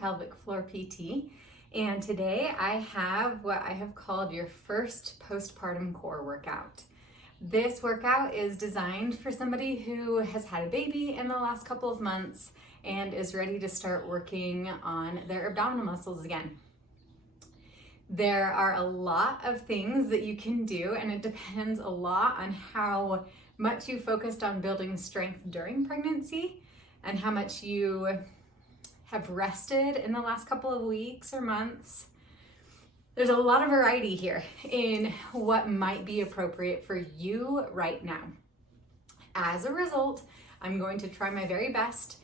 Pelvic Floor PT, and today I have what I have called your first postpartum core workout. This workout is designed for somebody who has had a baby in the last couple of months and is ready to start working on their abdominal muscles again. There are a lot of things that you can do, and it depends a lot on how much you focused on building strength during pregnancy and how much you have rested in the last couple of weeks or months. There's a lot of variety here in what might be appropriate for you right now. As a result, I'm going to try my very best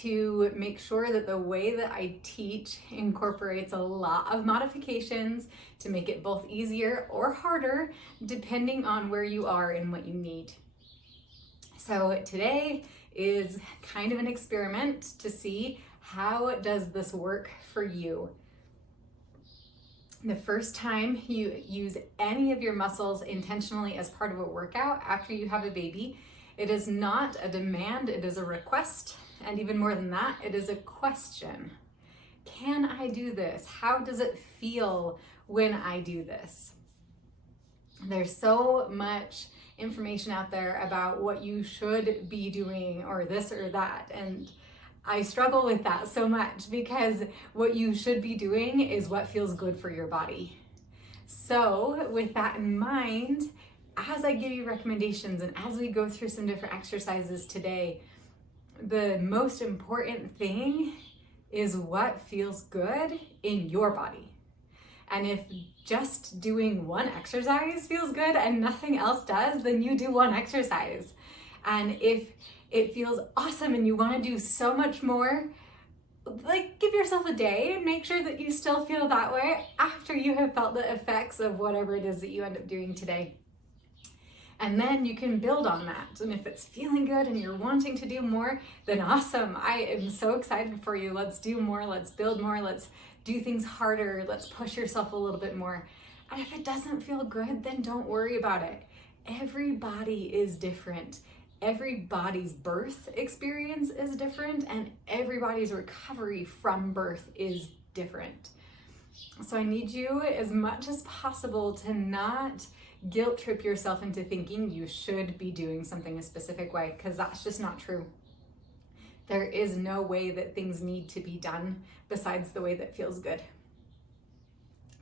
to make sure that the way that I teach incorporates a lot of modifications to make it both easier or harder depending on where you are and what you need. So today is kind of an experiment to see how does this work for you. The first time you use any of your muscles intentionally as part of a workout after you have a baby, it is not a demand, it is a request. And even more than that, it is a question. Can I do this? How does it feel when I do this? There's so much information out there about what you should be doing or this or that. And I struggle with that so much because what you should be doing is what feels good for your body. So with that in mind, as I give you recommendations and as we go through some different exercises today, the most important thing is what feels good in your body. And if just doing one exercise feels good and nothing else does, then you do one exercise. And if it feels awesome and you want to do so much more, like give yourself a day and make sure that you still feel that way after you have felt the effects of whatever it is that you end up doing today. And then you can build on that. And if it's feeling good and you're wanting to do more, then awesome. I am so excited for you. Let's do more. Let's build more. Let's do things harder. Let's push yourself a little bit more. And if it doesn't feel good, then don't worry about it. Everybody is different. Everybody's birth experience is different, and everybody's recovery from birth is different. So I need you as much as possible to not guilt trip yourself into thinking you should be doing something a specific way, because that's just not true. There is no way that things need to be done besides the way that feels good.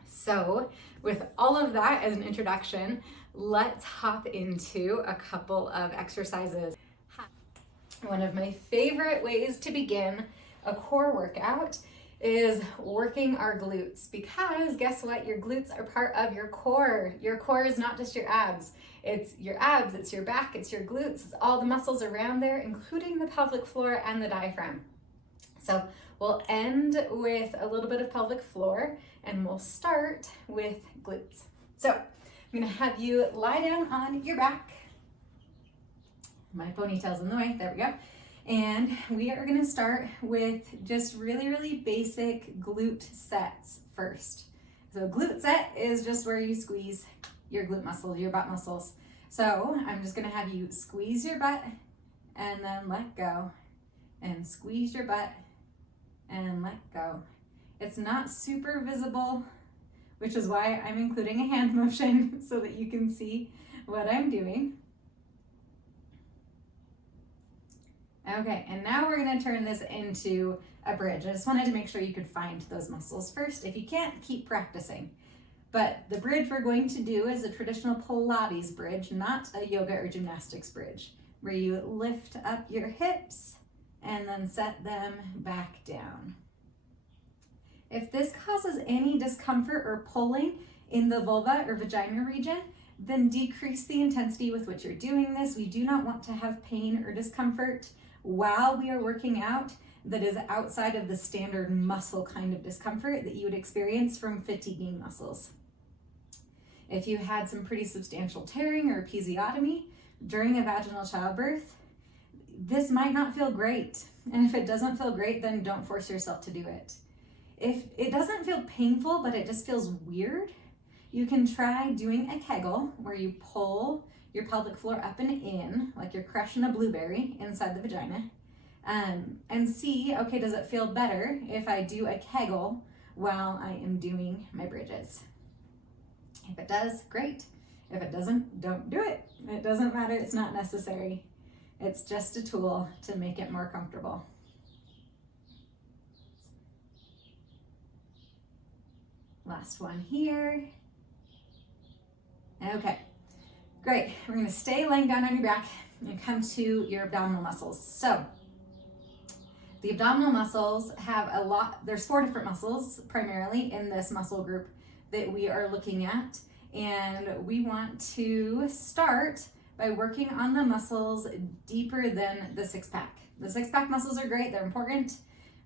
So with all of that as an introduction, let's hop into a couple of exercises. One of my favorite ways to begin a core workout is working our glutes, because guess what? Your glutes are part of your core. Your core is not just your abs. It's your abs, it's your back, it's your glutes, it's all the muscles around there, including the pelvic floor and the diaphragm. So we'll end with a little bit of pelvic floor and we'll start with glutes. So I'm gonna have you lie down on your back. My ponytail's in the way, there we go. And we are gonna start with just really, really basic glute sets first. So a glute set is just where you squeeze your glute muscles, your butt muscles. So I'm just gonna have you squeeze your butt and then let go, and squeeze your butt and let go. It's not super visible, which is why I'm including a hand motion so that you can see what I'm doing. Okay, and now we're gonna turn this into a bridge. I just wanted to make sure you could find those muscles first. If you can't, keep practicing. But the bridge we're going to do is a traditional Pilates bridge, not a yoga or gymnastics bridge, where you lift up your hips and then set them back down. If this causes any discomfort or pulling in the vulva or vagina region, then decrease the intensity with which you're doing this. We do not want to have pain or discomfort while we are working out that is outside of the standard muscle kind of discomfort that you would experience from fatiguing muscles. If you had some pretty substantial tearing or episiotomy during a vaginal childbirth, this might not feel great. And if it doesn't feel great, then don't force yourself to do it. If it doesn't feel painful, but it just feels weird, you can try doing a Kegel where you pull your pelvic floor up and in, like you're crushing a blueberry inside the vagina. and see, okay, does it feel better if I do a Kegel while I am doing my bridges? If it does, great. If it doesn't, don't do it. It doesn't matter, it's not necessary. It's just a tool to make it more comfortable. Last one here. Okay, great. We're gonna stay laying down on your back and come to your abdominal muscles. So the abdominal muscles have a lot, there's 4 different muscles primarily in this muscle group that we are looking at. And we want to start by working on the muscles deeper than the 6-pack. The 6-pack muscles are great, they're important,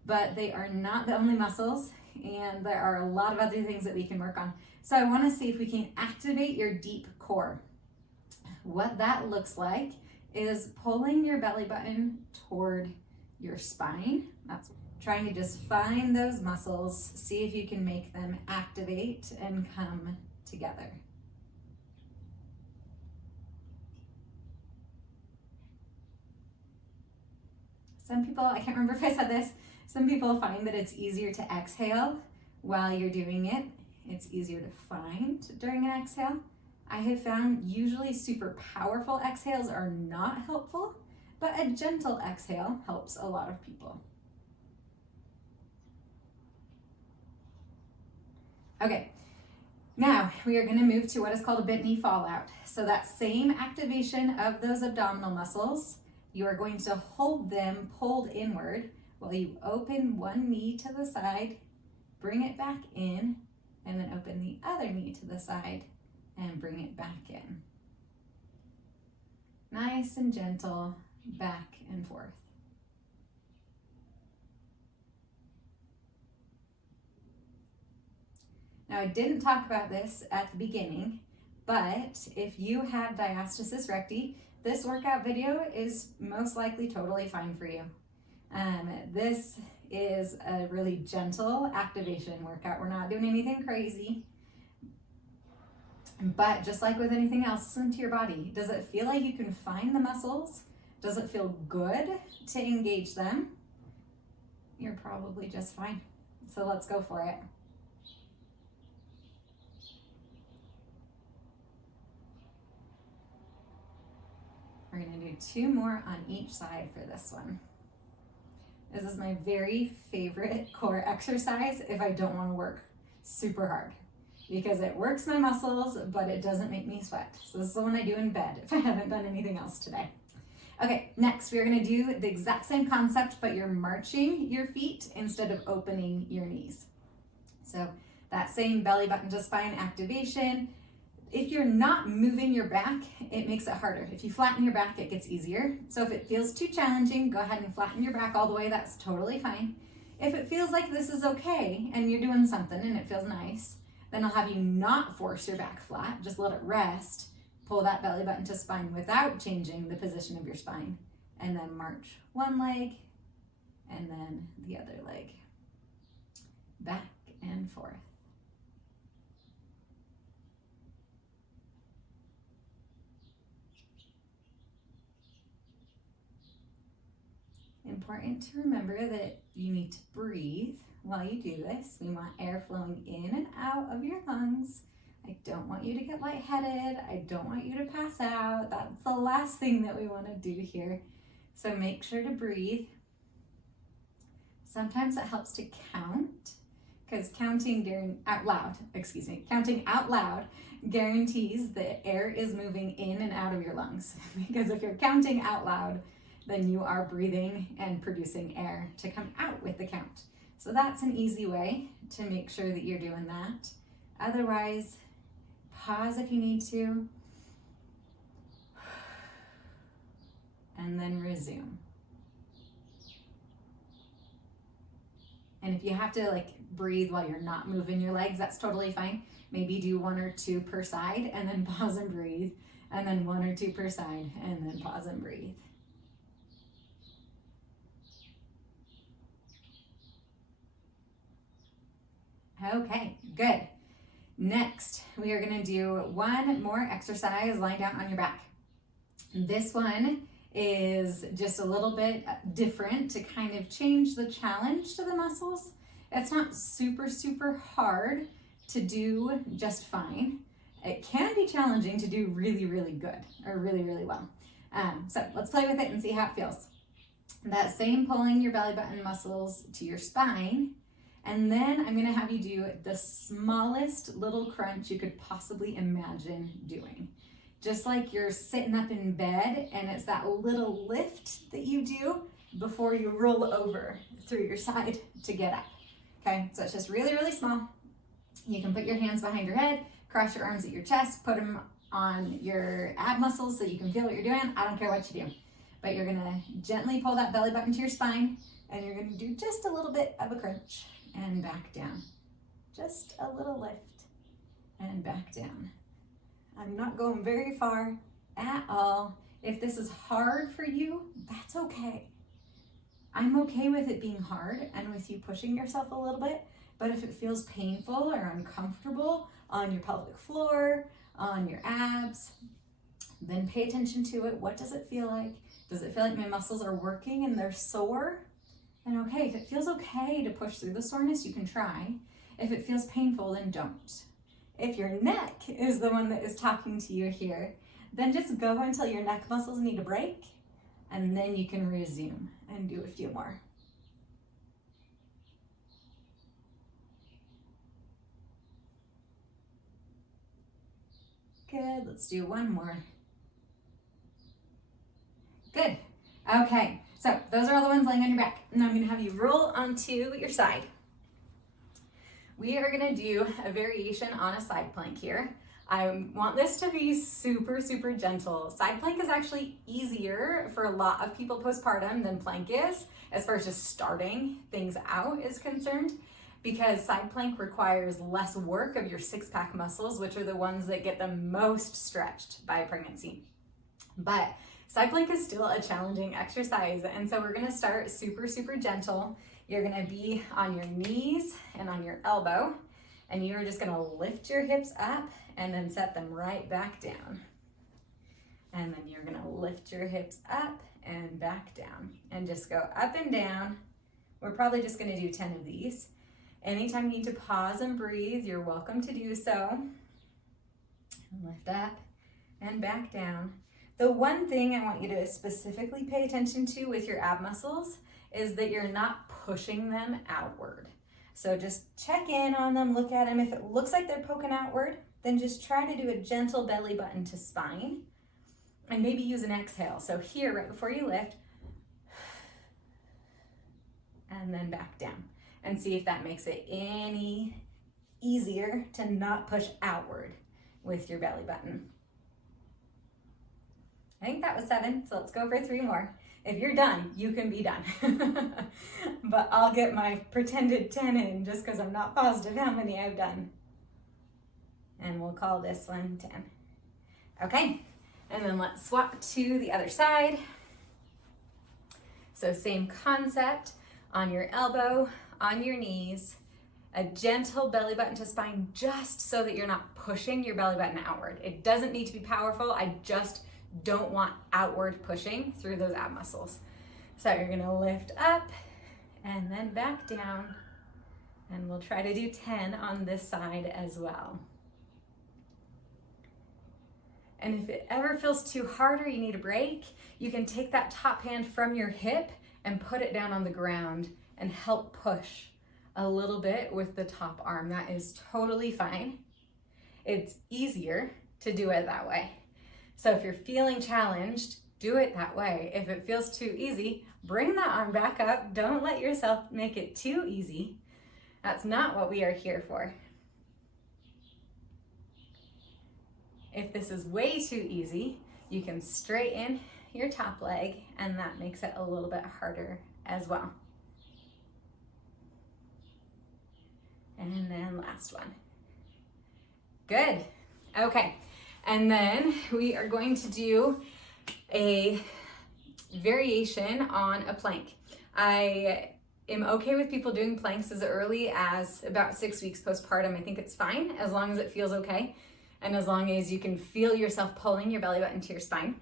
but they are not the only muscles, and there are a lot of other things that we can work on. So I want to see if we can activate your deep core. What that looks like is pulling your belly button toward your spine. That's trying to just find those muscles, see if you can make them activate and come together. Some people, I can't remember if I said this, some people find that it's easier to exhale while you're doing it. It's easier to find during an exhale. I have found usually super powerful exhales are not helpful, but a gentle exhale helps a lot of people. Okay, now we are going to move to what is called a bent knee fallout. So that same activation of those abdominal muscles, you are going to hold them pulled inward while you open one knee to the side, bring it back in, and then open the other knee to the side and bring it back in. Nice and gentle, back and forth. Now, I didn't talk about this at the beginning, but if you have diastasis recti, this workout video is most likely totally fine for you. This is a really gentle activation workout. We're not doing anything crazy. But just like with anything else, listen to your body. Does it feel like you can find the muscles? Does it feel good to engage them? You're probably just fine. So let's go for it. We're going to do 2 more on each side for this one. This is my very favorite core exercise if I don't want to work super hard, because it works my muscles, but it doesn't make me sweat. So this is the one I do in bed if I haven't done anything else today. Okay, next we're going to do the exact same concept, but you're marching your feet instead of opening your knees. So that same belly button to spine activation. If you're not moving your back, it makes it harder. If you flatten your back, it gets easier. So if it feels too challenging, go ahead and flatten your back all the way. That's totally fine. If it feels like this is okay and you're doing something and it feels nice, then I'll have you not force your back flat. Just let it rest. Pull that belly button to spine without changing the position of your spine. And then march one leg and then the other leg. Back and forth. Important to remember that you need to breathe while you do this. We want air flowing in and out of your lungs. I don't want you to get lightheaded. I don't want you to pass out. That's the last thing that we want to do here. So make sure to breathe. Sometimes it helps to count, because counting out loud guarantees that air is moving in and out of your lungs. Because if you're counting out loud, then you are breathing and producing air to come out with the count. So that's an easy way to make sure that you're doing that. Otherwise, pause if you need to, and then resume. And if you have to breathe while you're not moving your legs, that's totally fine. Maybe do 1 or 2 per side and then pause and breathe, and then 1 or 2 per side and then pause and breathe. Okay, good. Next, we are going to do 1 more exercise lying down on your back. This one is just a little bit different to kind of change the challenge to the muscles. It's not super, super hard to do just fine. It can be challenging to do really, really good or really, really well. So let's play with it and see how it feels. That same pulling your belly button muscles to your spine. And then I'm gonna have you do the smallest little crunch you could possibly imagine doing. Just like you're sitting up in bed and it's that little lift that you do before you roll over through your side to get up. Okay, so it's just really, really small. You can put your hands behind your head, cross your arms at your chest, put them on your ab muscles so you can feel what you're doing. I don't care what you do, but you're gonna gently pull that belly button to your spine and you're gonna do just a little bit of a crunch and back down. Just a little lift and back down. I'm not going very far at all. If this is hard for you, that's okay. I'm okay with it being hard and with you pushing yourself a little bit, but if it feels painful or uncomfortable on your pelvic floor, on your abs, then pay attention to it. What does it feel like? Does it feel like my muscles are working and they're sore? And okay, if it feels okay to push through the soreness, you can try. If it feels painful, then don't. If your neck is the one that is talking to you here, then just go until your neck muscles need a break, and then you can resume and do a few more. Good, let's do one more. Good, okay. So those are all the ones laying on your back. Now I'm gonna have you roll onto your side. We are gonna do a variation on a side plank here. I want this to be super, super gentle. Side plank is actually easier for a lot of people postpartum than plank is, as far as just starting things out is concerned, because side plank requires less work of your six-pack muscles, which are the ones that get the most stretched by pregnancy. But side plank is still a challenging exercise, and so we're gonna start super, super gentle. You're gonna be on your knees and on your elbow, and you're just gonna lift your hips up and then set them right back down. And then you're gonna lift your hips up and back down, and just go up and down. We're probably just gonna do 10 of these. Anytime you need to pause and breathe, you're welcome to do so. Lift up and back down. The one thing I want you to specifically pay attention to with your ab muscles is that you're not pushing them outward. So just check in on them, look at them. If it looks like they're poking outward, then just try to do a gentle belly button to spine, and maybe use an exhale. So here, right before you lift, and then back down, and see if that makes it any easier to not push outward with your belly button. I think that was 7, so let's go for 3 more. If you're done, you can be done. But I'll get my pretended 10 in just because I'm not positive how many I've done. And we'll call this one 10. Okay, and then let's swap to the other side. So same concept, on your elbow, on your knees, a gentle belly button to spine, just so that you're not pushing your belly button outward. It doesn't need to be powerful. I just don't want outward pushing through those ab muscles. So you're gonna lift up and then back down, and we'll try to do 10 on this side as well. And if it ever feels too hard or you need a break, you can take that top hand from your hip and put it down on the ground and help push a little bit with the top arm. That is totally fine. It's easier to do it that way. So if you're feeling challenged, do it that way. If it feels too easy, bring that arm back up. Don't let yourself make it too easy. That's not what we are here for. If this is way too easy, you can straighten your top leg, and that makes it a little bit harder as well. And then last one. Good. Okay. And then we are going to do a variation on a plank. I am okay with people doing planks as early as about 6 weeks postpartum. I think it's fine as long as it feels okay, and as long as you can feel yourself pulling your belly button to your spine.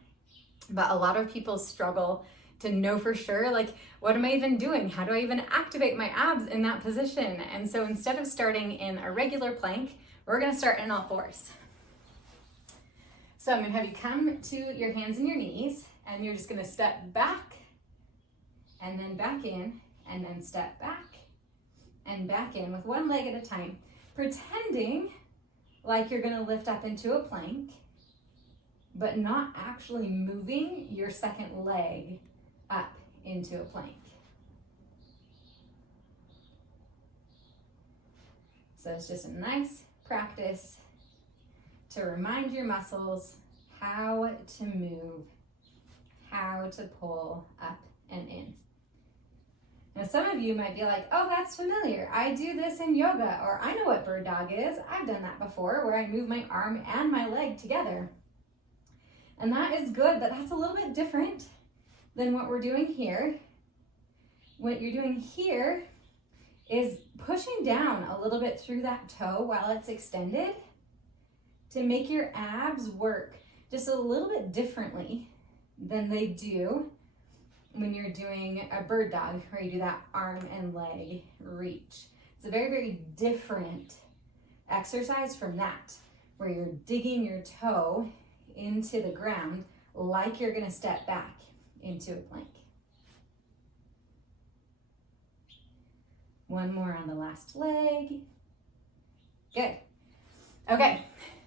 But a lot of people struggle to know for sure, like, what am I even doing? How do I even activate my abs in that position? And so instead of starting in a regular plank, we're gonna start in all fours. So I'm gonna have you come to your hands and your knees, and you're just gonna step back, and then back in, and then step back, and back in with one leg at a time, pretending like you're gonna lift up into a plank, but not actually moving your second leg up into a plank. So it's just a nice practice to remind your muscles how to move, how to pull up and in. Now some of you might be like, oh, that's familiar. I do this in yoga, or I know what bird dog is. I've done that before, where I move my arm and my leg together. And that is good, but that's a little bit different than what we're doing here. What you're doing here is pushing down a little bit through that toe while it's extended to make your abs work just a little bit differently than they do when you're doing a bird dog, where you do that arm and leg reach. It's a very, very different exercise from that, where you're digging your toe into the ground like you're gonna step back into a plank. One more on the last leg. Good. Okay,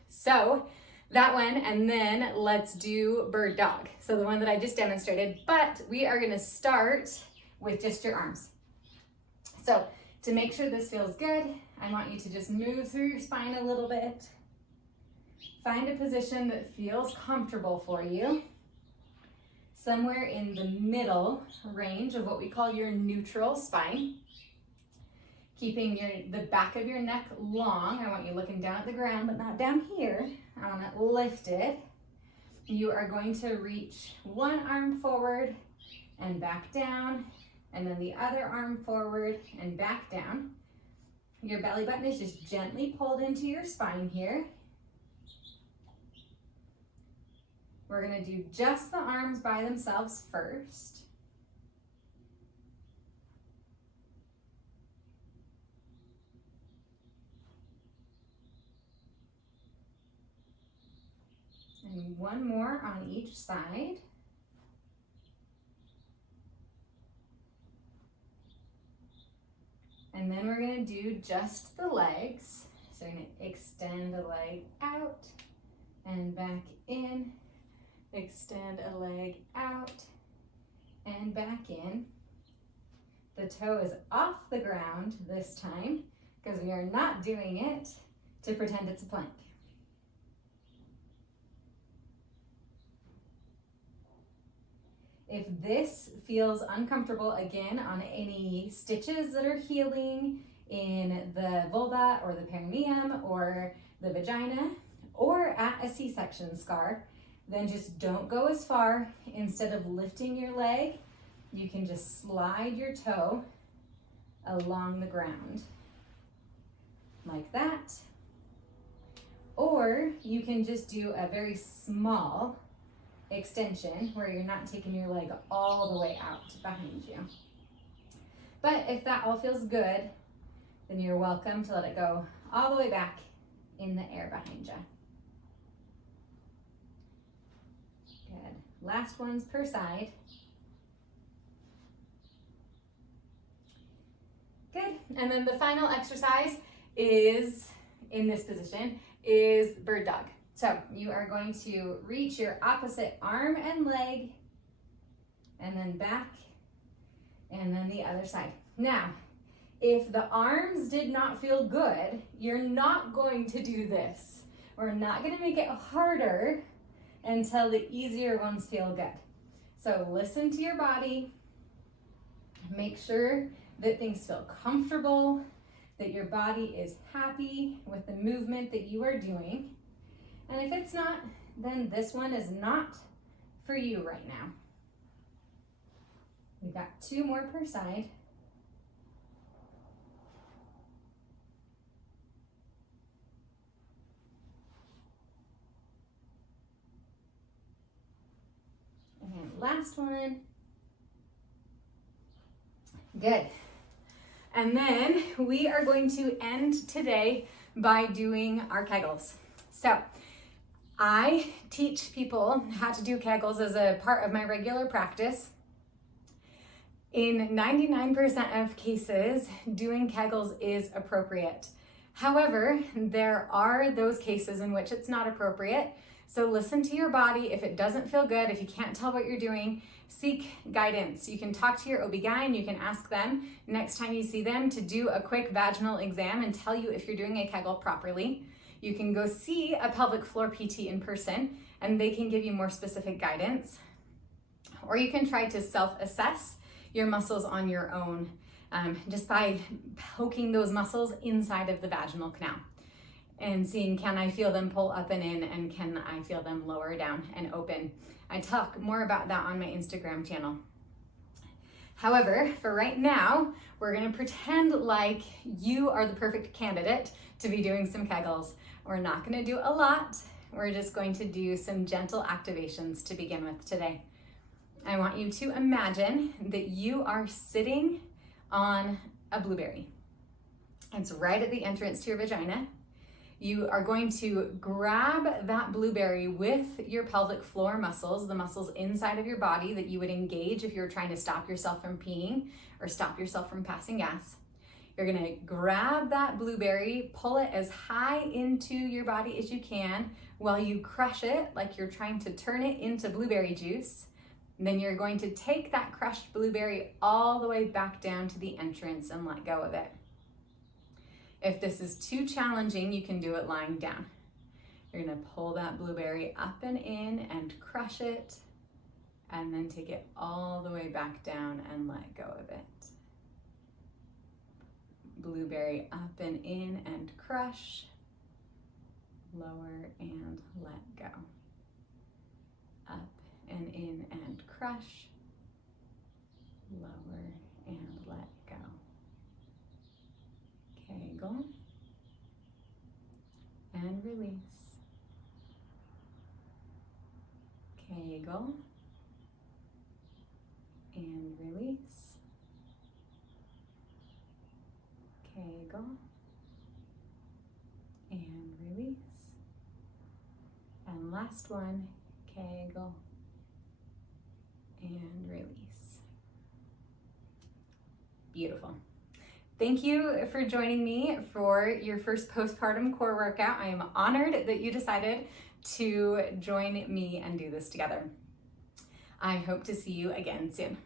so that one, and then let's do bird dog. So the one that I just demonstrated, but we are gonna start with just your arms. So to make sure this feels good, I want you to just move through your spine a little bit. Find a position that feels comfortable for you, somewhere in the middle range of what we call your neutral spine. Keeping the back of your neck long. I want you looking down at the ground, but not down here. I want it lifted. You are going to reach one arm forward and back down, and then the other arm forward and back down. Your belly button is just gently pulled into your spine here. We're gonna do just the arms by themselves first. And one more on each side. And then we're gonna do just the legs. So you're gonna extend a leg out and back in, extend a leg out and back in. The toe is off the ground this time, because we are not doing it to pretend it's a plank. If this feels uncomfortable, again, on any stitches that are healing in the vulva or the perineum or the vagina, or at a C-section scar, then just don't go as far. Instead of lifting your leg, you can just slide your toe along the ground like that. Or you can just do a very small extension where you're not taking your leg all the way out behind you. But if that all feels good, then you're welcome to let it go all the way back in the air behind you. Good. Last ones per side. Good. And then the final exercise is, in this position, is bird dog. So you are going to reach your opposite arm and leg, and then back, and then the other side. Now, if the arms did not feel good, you're not going to do this. We're not going to make it harder until the easier ones feel good. So listen to your body. Make sure that things feel comfortable, that your body is happy with the movement that you are doing. And if it's not, then this one is not for you right now. We've got 2 more per side. And last one. Good. And then we are going to end today by doing our Kegels. So I teach people how to do Kegels as a part of my regular practice. In 99% of cases, doing Kegels is appropriate. However, there are those cases in which it's not appropriate. So listen to your body. If it doesn't feel good, if you can't tell what you're doing, seek guidance. You can talk to your OB-GYN, you can ask them next time you see them to do a quick vaginal exam and tell you if you're doing a Kegel properly. You can go see a pelvic floor PT in person and they can give you more specific guidance. Or you can try to self-assess your muscles on your own just by poking those muscles inside of the vaginal canal and seeing, can I feel them pull up and in, and can I feel them lower down and open? I talk more about that on my Instagram channel. However, for right now, we're gonna pretend like you are the perfect candidate to be doing some Kegels. We're not gonna do a lot. We're just going to do some gentle activations to begin with today. I want you to imagine that you are sitting on a blueberry. It's right at the entrance to your vagina. You are going to grab that blueberry with your pelvic floor muscles, the muscles inside of your body that you would engage if you're trying to stop yourself from peeing or stop yourself from passing gas. You're gonna grab that blueberry, pull it as high into your body as you can while you crush it like you're trying to turn it into blueberry juice. And then you're going to take that crushed blueberry all the way back down to the entrance and let go of it. If this is too challenging, you can do it lying down. You're gonna pull that blueberry up and in and crush it, and then take it all the way back down and let go of it. Blueberry up and in and crush, lower and let go. Up and in and crush, lower and let go. Kegel and release. Kegel and release. Kegel and release. And last one, Kegel and release. Beautiful. Thank you for joining me for your first postpartum core workout. I am honored that you decided to join me and do this together. I hope to see you again soon.